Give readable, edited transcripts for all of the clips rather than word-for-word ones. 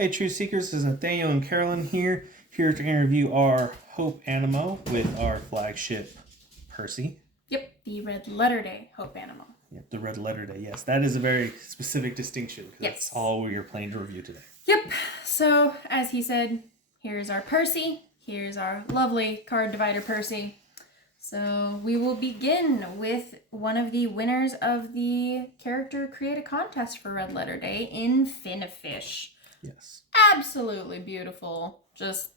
Hey, Truth Seekers, this is Nathaniel and Carolyn here to interview our Hope Animo with our flagship, Percy. Yep, the Red Letter Day Hope Animo. Yep, the Red Letter Day, yes. That is a very specific distinction. Yes. That's all we are planning to review today. Yep, so as he said, here's our Percy. Here's our lovely card divider Percy. So we will begin with one of the winners of the Character Create a Contest for Red Letter Day in Finnefish. Yes. Absolutely beautiful. Just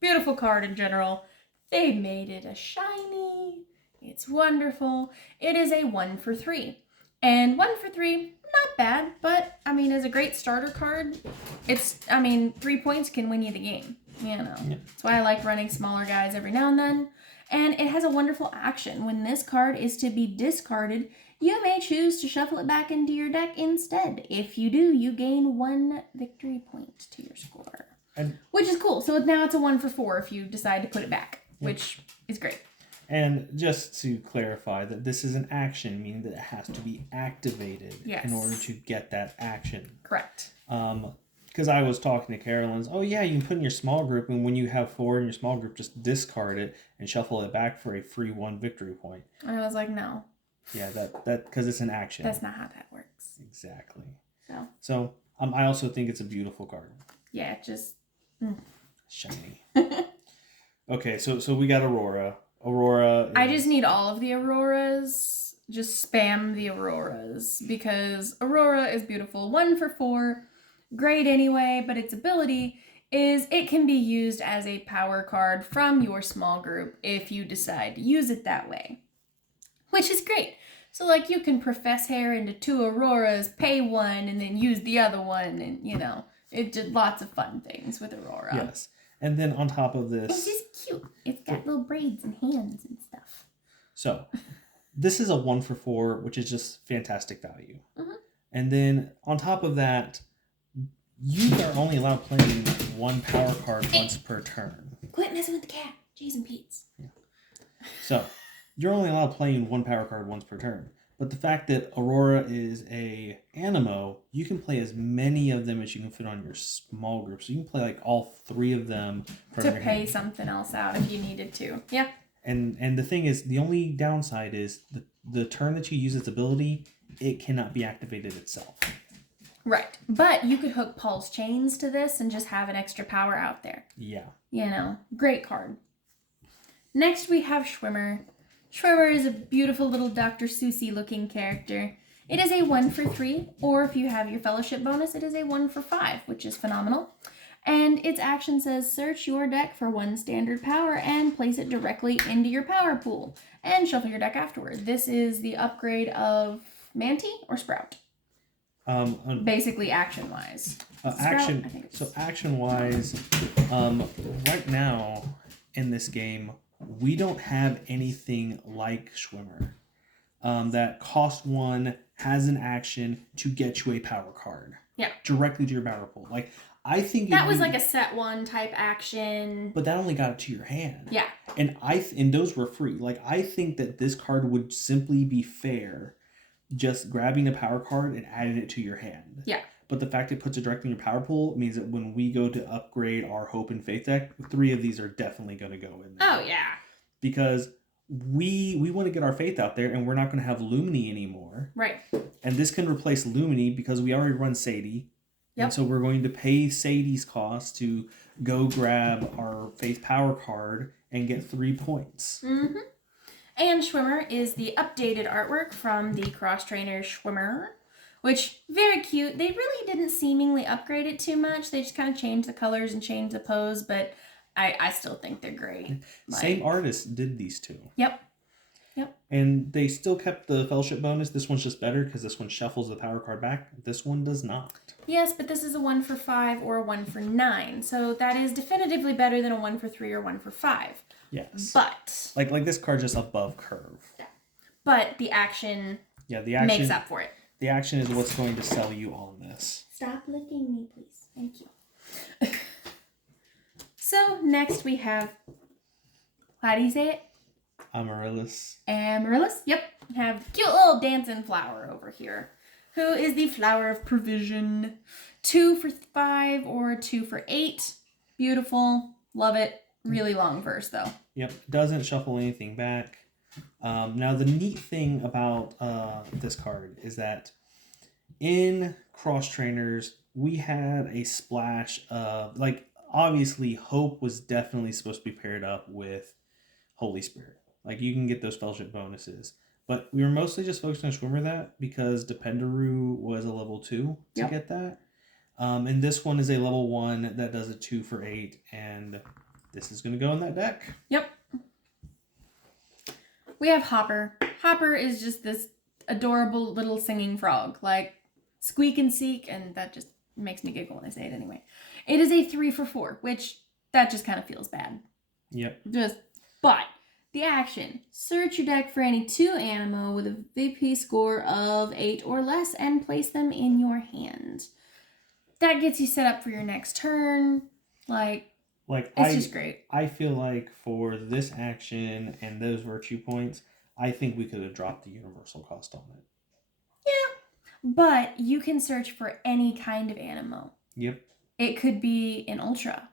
beautiful card in general. They made it a shiny. It's wonderful. It is a 1 for 3. And 1 for 3, not bad, but I mean, as a great starter card, 3 points can win you the game. You know. Yeah. That's why I like running smaller guys every now and then. And it has a wonderful action. When this card is to be discarded, you may choose to shuffle it back into your deck instead. If you do, you gain 1 victory point to your score. Which is cool. So now it's a 1 for 4 if you decide to put it back, which is great. And just to clarify that this is an action, meaning that it has to be activated in order to get that action. Correct. Because I was talking to Carolyn's, oh yeah, you can put in your small group, and when you have 4 in your small group, just discard it and shuffle it back for a free 1 victory point. And I was like, no. Yeah, that because it's an action. That's not how that works. Exactly. So I also think it's a beautiful card. Yeah, just shiny. Okay, so we got Aurora. I just need all of the Auroras. Just spam the Auroras because Aurora is beautiful. 1 for 4. Great anyway, but its ability is it can be used as a power card from your small group if you decide to use it that way. Which is great. So like you can profess hair into 2 Auroras, pay 1, and then use the other one, and you know, it did lots of fun things with Aurora. Yes. And then on top of this... It's just cute. It's got little braids and hands and stuff. So, this is a 1 for 4, which is just fantastic value. Mm-hmm. And then on top of that, you are only allowed playing 1 power card once per turn. Quit messing with the cat. Jason Pete's. Yeah. So, you're only allowed playing 1 power card once per turn. But the fact that Aurora is a Animo, you can play as many of them as you can fit on your small group. So you can play like all 3 of them from to your pay hand. Something else out if you needed to. Yeah. And the thing is, the only downside is the turn that you use its ability, it cannot be activated itself. Right. But you could hook Paul's Chains to this and just have an extra power out there. Yeah. You know, great card. Next we have Schwimmer. Schwimmer is a beautiful little Dr. Seussy looking character. It is a 1 for 3, or if you have your fellowship bonus, it is a 1 for 5, which is phenomenal. And its action says, search your deck for 1 standard power and place it directly into your power pool, and shuffle your deck afterward. This is the upgrade of Manti or Sprout? Basically action-wise. Action-wise, right now in this game, we don't have anything like Schwimmer that cost 1, has an action to get you a power card. Yeah. Directly to your power pool. Like, I think that was like a set 1 type action. But that only got it to your hand. Yeah. And and those were free. Like, I think that this card would simply be fair just grabbing a power card and adding it to your hand. Yeah. But the fact it puts it directly in your power pool means that when we go to upgrade our Hope and Faith deck, 3 of these are definitely going to go in there. Oh, yeah. Because we want to get our Faith out there, and we're not going to have Lumini anymore. Right. And this can replace Lumini because we already run Sadie. Yep. And so we're going to pay Sadie's cost to go grab our Faith power card and get 3 points. Mm-hmm. And Schwimmer is the updated artwork from the cross-trainer Schwimmer, which, very cute. They really didn't seemingly upgrade it too much. They just kind of changed the colors and changed the pose, but I still think they're great. Same artist did these 2. Yep. And they still kept the fellowship bonus. This one's just better because this one shuffles the power card back. This one does not. Yes, but this is a 1 for 5 or a 1 for 9. So that is definitively better than a 1 for 3 or 1 for 5. Yes. But like this card just above curve. Yeah. But the action makes up for it. The action is what's going to sell you on this. Stop licking me, please. Thank you. So next we have, how do you say it? Amaryllis. Amaryllis? Yep. We have cute little dancing flower over here, who is the flower of provision. 2 for 5 or 2 for 8. Beautiful. Love it. Really long verse, though. Yep. Doesn't shuffle anything back. Now, the neat thing about this card is that in Cross Trainers, we had a splash of, like, obviously, Hope was definitely supposed to be paired up with Holy Spirit. Like, you can get those fellowship bonuses. But we were mostly just focused on Swimmer that because Dependaroo was a level 2 to get that. And this one is a level 1 that does a 2 for 8. And this is going to go in that deck. Yep. We have Hopper. Hopper is just this adorable little singing frog. Like, squeak and seek, and that just makes me giggle when I say it anyway. It is a 3 for 4, which that just kind of feels bad. Yep. But the action. Search your deck for any 2 Animo with a VP score of 8 or less and place them in your hand. That gets you set up for your next turn. It's just great. I feel like for this action and those virtue points, I think we could have dropped the universal cost on it. Yeah. But you can search for any kind of Animo. Yep. It could be an Ultra.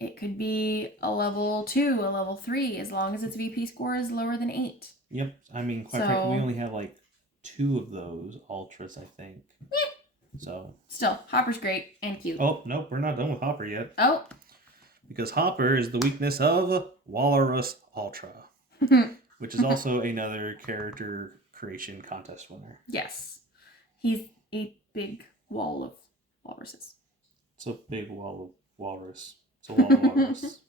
It could be a level 2, a level 3, as long as its VP score is lower than 8. Yep. I mean, quite frankly, we only have like 2 of those Ultras, I think. So. Still, Hopper's great and cute. Oh, nope. We're not done with Hopper yet. Oh. Because Hopper is the weakness of Walrus Ultra. Which is also another character creation contest winner. Yes. He's a big wall of walruses. It's a big wall of walrus. It's a wall of walrus.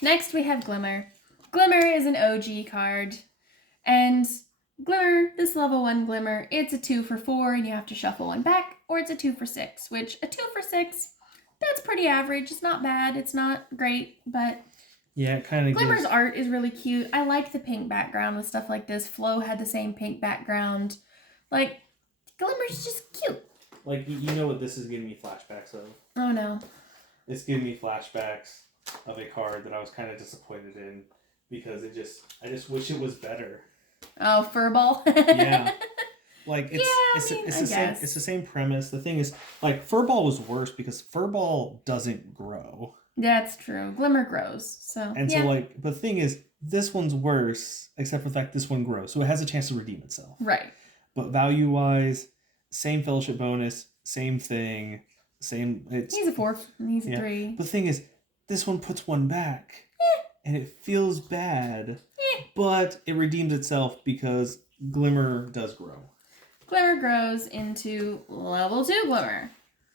Next we have Glimmer. Glimmer is an OG card. And Glimmer, this level 1 Glimmer, it's a 2 for 4 and you have to shuffle 1 back, or it's a 2 for 6, which a 2 for 6, that's pretty average. It's not bad. It's not great, but yeah, it kind of Glimmer's art is really cute. I like the pink background with stuff like this. Flo had the same pink background. Like, Glimmer's just cute. Like, you know what this is giving me flashbacks of? Oh, no. It's giving me flashbacks of a card that I was kind of disappointed in because I just wish it was better. Oh, Furball? Yeah. Like, it's the same premise. The thing is, like, Furball was worse because Furball doesn't grow. That's true. Glimmer grows. So but the thing is, this one's worse, except for the fact this one grows. So it has a chance to redeem itself. Right. But value-wise, same fellowship bonus, same thing, he's a 4, and he's a 3. But the thing is, this one puts 1 back. And it feels bad. But it redeems itself because Glimmer does grow. Glimmer grows into level 2 Glimmer.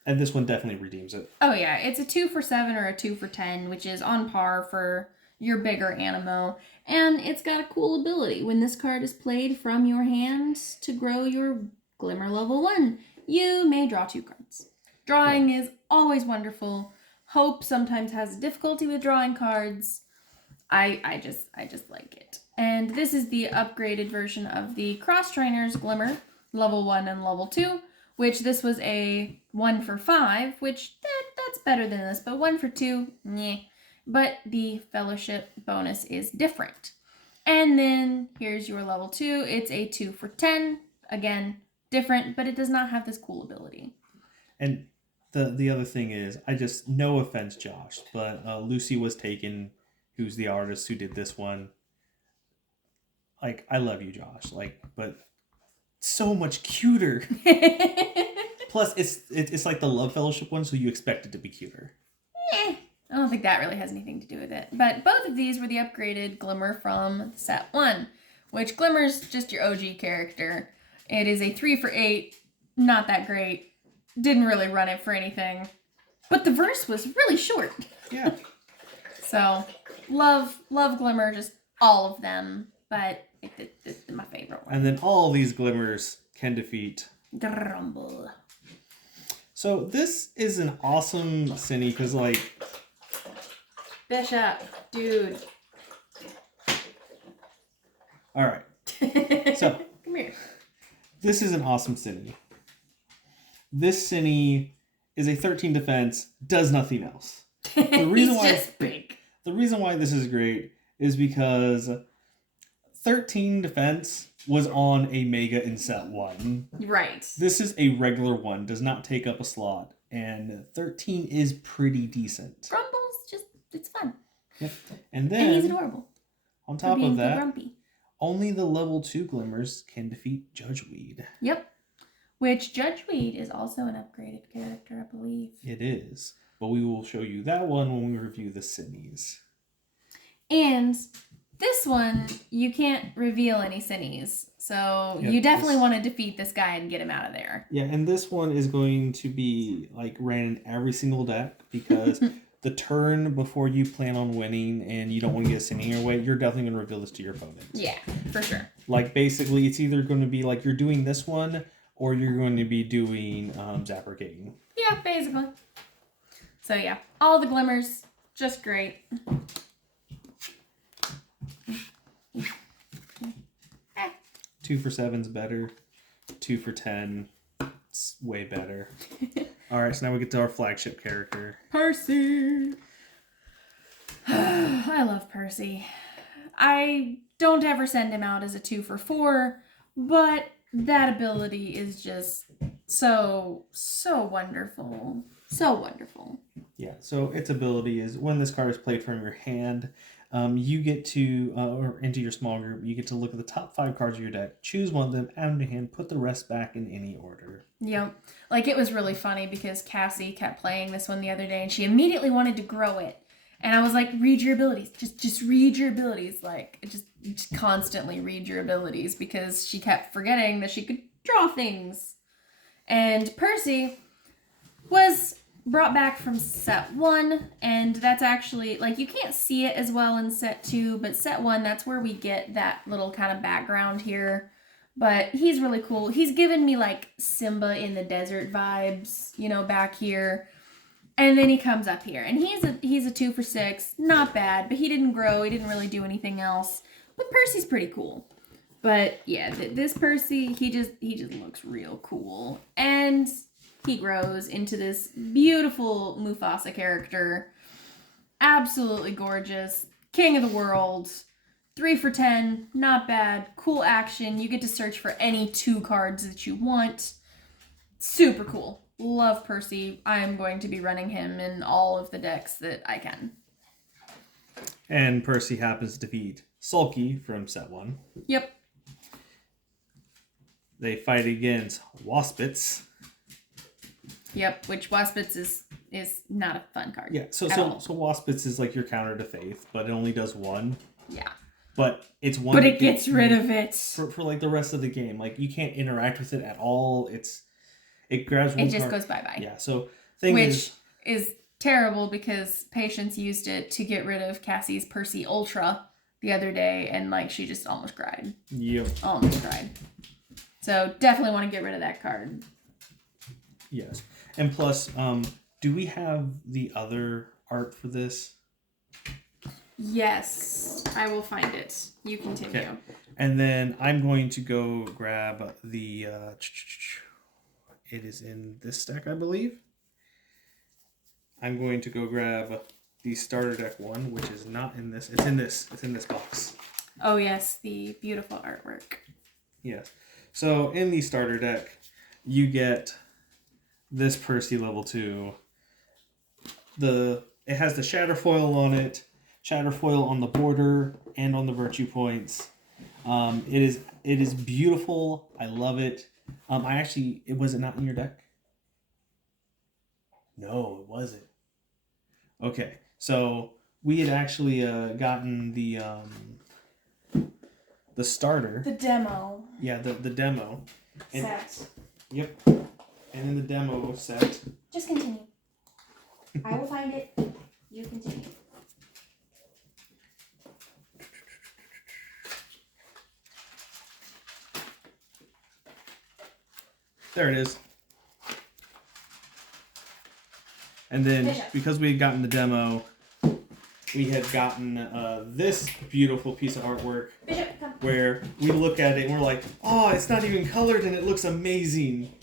And this one definitely redeems it. Oh yeah, it's a 2 for 7 or a 2 for 10, which is on par for your bigger Animo. And it's got a cool ability. When this card is played from your hand to grow your Glimmer level 1, you may draw 2 cards. Drawing is always wonderful. Hope sometimes has difficulty with drawing cards. I just like it. And this is the upgraded version of the Cross Trainers Glimmer, level 1 and level 2, which this was a 1 for 5, which that's better than this, but 1 for 2, meh. But the fellowship bonus is different. And then here's your level 2. It's a 2 for 10. Again, different, but it does not have this cool ability. And the other thing is, no offense, Josh, but Lucy was taken, who's the artist who did this one. Like, I love you, Josh. Like, but so much cuter. Plus, it's like the Love Fellowship one, so you expect it to be cuter. I don't think that really has anything to do with it. But both of these were the upgraded Glimmer from set 1, which Glimmer's just your OG character. It is a 3 for 8, not that great. Didn't really run it for anything. But the verse was really short. Yeah. So, love Glimmer, just all of them. But it's my favorite one. And then all these Glimmers can defeat Grumble. So this is an awesome cine because, like... Bishop, dude. Alright. So... Come here. This is an awesome cine. This cine is a 13 defense, does nothing else. The reason He's just big. The reason why this is great is because 13 defense was on a mega in set 1. Right. This is a regular one, does not take up a slot, and 13 is pretty decent. Grumble's just, it's fun. Yep. And then, and he's adorable. On top of that, grumpy. only the level 2 Glimmers can defeat Judge Weed. Yep. Which Judge Weed is also an upgraded character, I believe. It is. But we will show you that one when we review the Cinnies. And this one, you can't reveal any Cinnies. So you definitely want to defeat this guy and get him out of there. Yeah, and this one is going to be like ran in every single deck because the turn before you plan on winning and you don't want to get a Cinny your way, you're definitely going to reveal this to your opponent. Yeah, for sure. Like basically it's either going to be like you're doing this one or you're going to be doing Zapper King. Yeah, basically. So yeah, all the Glimmers, just great. 2 for 7's better. 2 for 10, it's way better. All right, so now we get to our flagship character, Percy. I love Percy. I don't ever send him out as a 2 for 4, but that ability is just so wonderful. So wonderful. Yeah, so its ability is when this card is played from your hand, you get to, or into your small group, you get to look at the top 5 cards of your deck, choose one of them, add them to hand, put the rest back in any order. Yep. Like, it was really funny because Cassie kept playing this one the other day and she immediately wanted to grow it. And I was like, read your abilities. Just read your abilities. Like, just constantly read your abilities because she kept forgetting that she could draw things. And Percy was brought back from set 1, and that's actually, like, you can't see it as well in set 2, but set 1, that's where we get that little kind of background here. But he's really cool. He's given me, like, Simba in the desert vibes, you know, back here. And then he comes up here, and he's a 2 for 6, not bad, but he didn't grow, he didn't really do anything else. But Percy's pretty cool. But yeah, this Percy, he just looks real cool. And he grows into this beautiful Mufasa character. Absolutely gorgeous. King of the world. 3 for 10. Not bad. Cool action. You get to search for any 2 cards that you want. Super cool. Love Percy. I am going to be running him in all of the decks that I can. And Percy happens to defeat Sulky from set 1. Yep. They fight against Waspits. Yep, which Waspits is not a fun card. Yeah, so Waspits is like your counter to Faith, but it only does 1. Yeah. But it's 1. But it gets rid of it. For like the rest of the game. Like you can't interact with it at all. It grabs one It just card. goes bye-bye. Yeah, so Which is terrible because Patience used it to get rid of Cassie's Percy Ultra the other day, and like she just almost cried. Yep. Almost cried. So definitely want to get rid of that card. Yes. And plus, do we have the other art for this? Yes, I will find it. You continue. Okay. And then I'm going to go grab the... it is in this deck, I believe. I'm going to go grab the starter deck one, which is not in this. It's in this. It's in this box. Oh, yes. The beautiful artwork. Yes. So in the starter deck, you get this Percy level 2. It has the Shatterfoil on it. Shatterfoil on the border and on the virtue points. It is beautiful. I love it. Was it not in your deck? No, it wasn't. Okay, so we had actually gotten the starter. The demo. Yeah, the demo. Set. Yep. And in the demo set. Just continue. I will find it. You continue. There it is. And then, because we had gotten the demo, we had gotten this beautiful piece of artwork where we look at it and we're like, oh, it's not even colored and it looks amazing.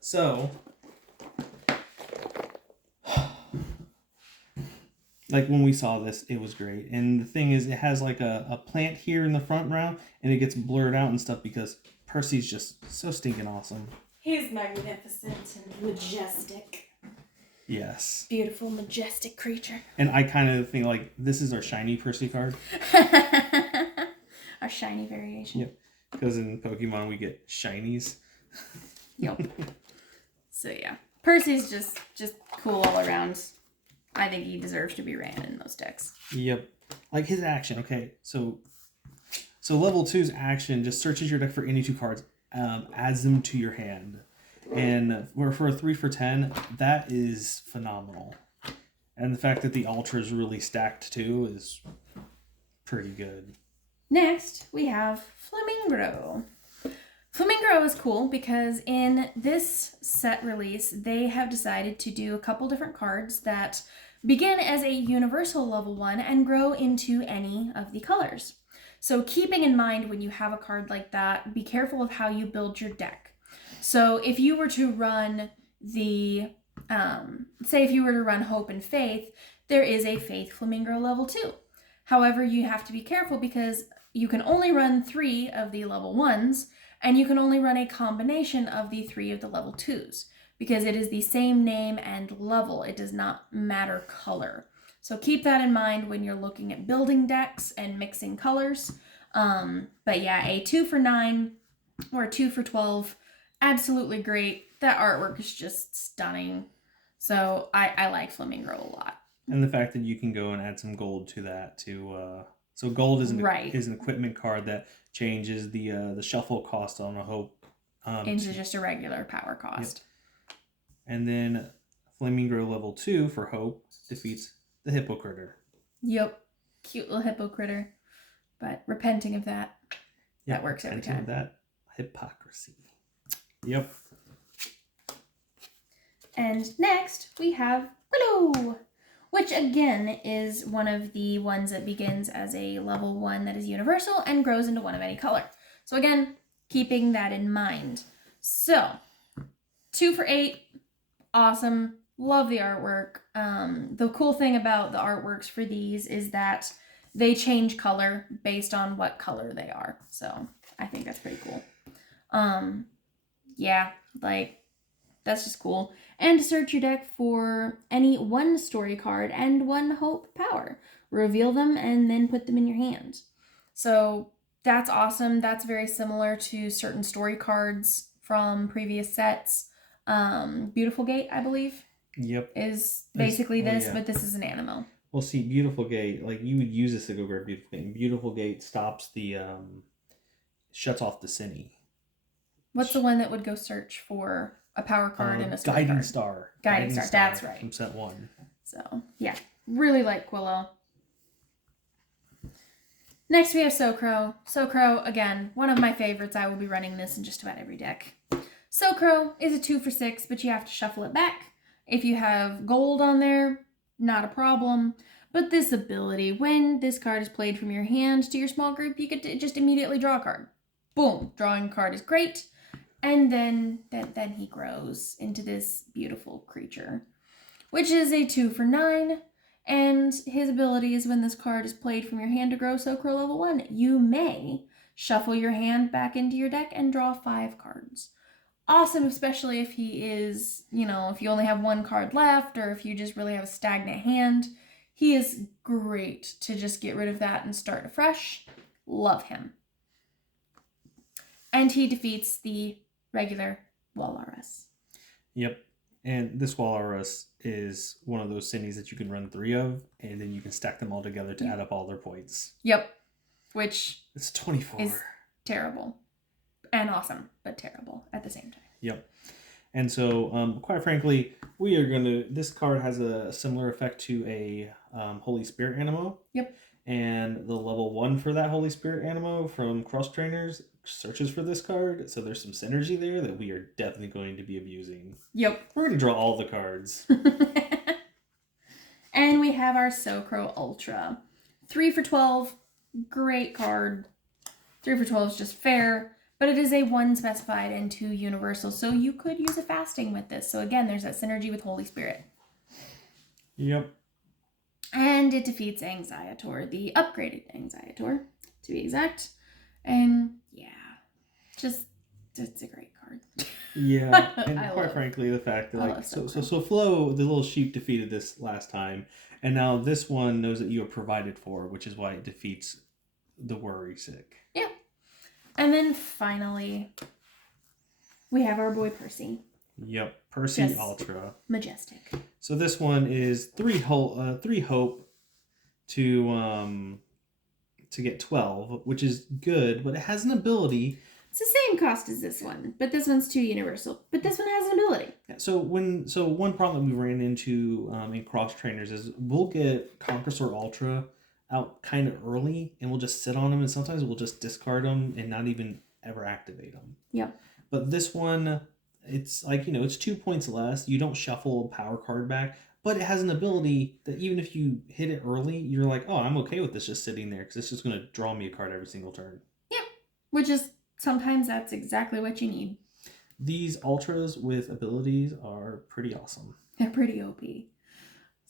So, Like when we saw this, it was great. And the thing is, it has like a plant here in the front round, and it gets blurred out and stuff because Percy's just so stinking awesome. He's magnificent and majestic. Yes. Beautiful, majestic creature. And I kind of think like this is our shiny Percy card. Our shiny variation. Yep. Because in Pokemon we get shinies. Yep. So yeah, Percy's just cool all around. I think he deserves to be ran in most decks. Yep. Like his action. Okay, so level 2's action just searches your deck for any 2 cards, adds them to your hand, and for a 3 for 10, that is phenomenal. And the fact that the Ultra is really stacked too is pretty good. Next, we have Flamingo. Flamingo is cool because in this set release, they have decided to do a couple different cards that begin as a universal level 1 and grow into any of the colors. So keeping in mind when you have a card like that, be careful of how you build your deck. So if you were to run the, say if you were to run Hope and Faith, there is a Faith Flamingo level 2. However, you have to be careful because you can only run 3 of the level 1s, and you can only run a combination of the 3 of the level 2s because it is the same name and level. It does not matter color. So keep that in mind when you're looking at building decks and mixing colors. But yeah, a 2 for 9 or a 2 for 12, absolutely great. That artwork is just stunning. So I like Flamingo a lot. And the fact that you can go and add some gold to that so gold is an equipment card that changes the shuffle cost on a Hope into just a regular power cost. Yep. And then Flamingo level 2 for Hope defeats the Hippo Critter. Yep. Cute little hippo critter. But repenting of that. Yep. That works every time. Of that hypocrisy. Yep. And next we have Willow, which again is one of the ones that begins as a level 1 that is universal and grows into one of any color. So again, keeping that in mind. So, 2 for 8, awesome, love the artwork. The cool thing about the artworks for these is that they change color based on what color they are. So, I think that's pretty cool. Yeah, like, that's just cool. And search your deck for any 1 story card and 1 Hope power. Reveal them and then put them in your hand. So that's awesome. That's very similar to certain story cards from previous sets. Beautiful Gate, I believe. Yep. Is basically this, but this is an animal. Well, see, Beautiful Gate, like you would use this to go grab Beautiful Gate. And Beautiful Gate stops shuts off the Cine. What's the one that would go search for a power card and a story Guiding card? Star. Guiding Star, that's right. From set 1. So, yeah. Really like Willow. Next we have Socro. Socro, again, one of my favorites. I will be running this in just about every deck. Socro is a 2 for 6, but you have to shuffle it back. If you have gold on there, not a problem. But this ability, when this card is played from your hand to your small group, you get to just immediately draw a card. Boom! Drawing a card is great. And then he grows into this beautiful creature, which is a 2 for 9. And his ability is when this card is played from your hand to grow Socro level 1, you may shuffle your hand back into your deck and draw 5 cards. Awesome, especially if he is, if you only have 1 card left or if you just really have a stagnant hand. He is great to just get rid of that and start afresh. Love him. And he defeats the regular Walrus. Yep. And this Walrus is one of those Cines that you can run 3 of, and then you can stack them all together to add up all their points. Yep. Which it's 24. Is terrible. And awesome, but terrible at the same time. Yep. And so, quite frankly, this card has a similar effect to a Holy Spirit Animo. Yep. And the level 1 for that Holy Spirit Animo from Cross Trainers searches for this card, so there's some synergy there that we are definitely going to be abusing. Yep. We're going to draw all the cards. And we have our Socro Ultra. 3 for 12, great card. 3 for 12 is just fair, but it is a 1 specified and 2 universal, so you could use a fasting with this. So again, there's that synergy with Holy Spirit. Yep. And it defeats Anxiator, the upgraded Anxiator, to be exact. And yeah, just it's a great card. Yeah, and quite frankly, the fact that like so Flo, the little sheep, defeated this last time, and now this one knows that you are provided for, which is why it defeats the worry sick. Yeah, and then finally, we have our boy Percy. Yep, Percy Ultra. Majestic. So this one is three hope to get 12, which is good, but it has an ability. It's the same cost as this one, but this one's too universal. But this one has an ability. So one problem that we ran into in cross trainers is we'll get Sorc Ultra out kind of early, and we'll just sit on them, and sometimes we'll just discard them and not even ever activate them. Yeah. But this one, it's like, it's 2 points less. You don't shuffle a power card back, but it has an ability that even if you hit it early, you're like, oh, I'm okay with this just sitting there because it's just going to draw me a card every single turn. Yeah, which is sometimes that's exactly what you need. These Ultras with abilities are pretty awesome. They're pretty OP.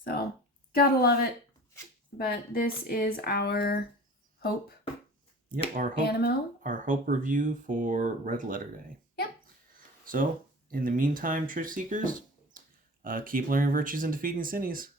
So, gotta love it. But this is our Hope. Yep, our Hope. Animo. Our Hope review for Red Letter Day. Yep. So, in the meantime, Trick Seekers, keep learning virtues and defeating Sinnies.